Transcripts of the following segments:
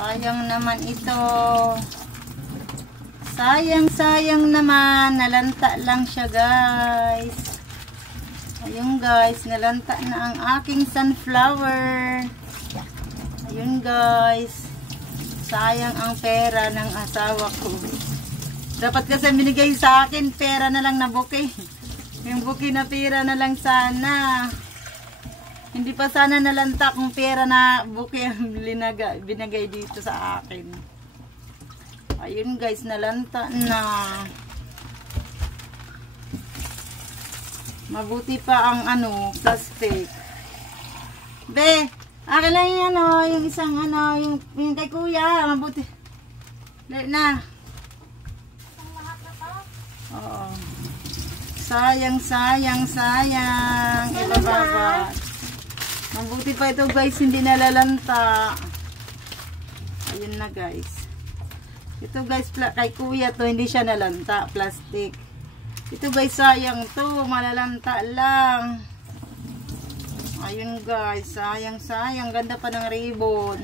Sayang naman ito. Sayang naman. Nalanta lang siya, guys. Ayun, guys. Nalanta na ang aking sunflower. Ayun, guys. Sayang ang pera ng asawa ko. Dapat kasi binigay sa akin, pera na lang na bouquet. Yung bouquet na pera na lang sana. Hindi pa sana nalanta kung pera na bouquet ang binigay dito sa akin. Ayun, guys, nalanta na. Mabuti pa ang plastic. Be, akin lang yung yung isang yung kay kuya, mabuti. Dali na. Oo. Sayang. Ibababa. Mabuti pa ito, guys, hindi nalalanta. Ayun na, guys. Ito, guys, kay kuya to, hindi siya nalanta, plastic. Ito, guys, sayang to, malalanta lang. Ayun, guys, sayang. Ganda pa ng ribbon.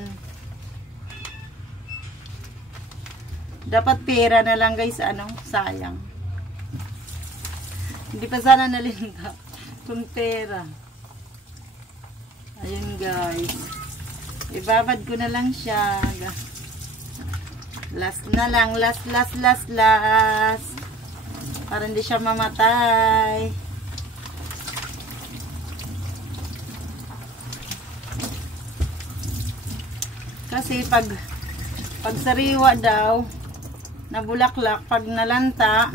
Dapat pera na lang, guys, sayang. Hindi pa sana nalinta kung pera. Ayun, guys. Ibabad ko na lang siya. Last na lang. Last. Para hindi siya mamatay. Kasi pag sariwa daw, na bulaklak, pag nalanta,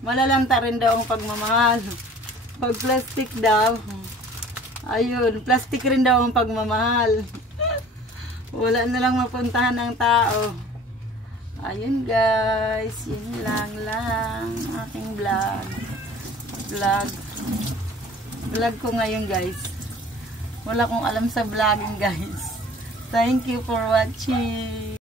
malalanta rin daw ang pagmamahal. Pag plastic daw, ayun, plastic rin daw ang pagmamahal. Wala na lang mapuntahan ng tao. Ayun, guys, yun lang aking vlog ko ngayon, guys. Wala akong alam sa vlogging, guys. Thank you for watching.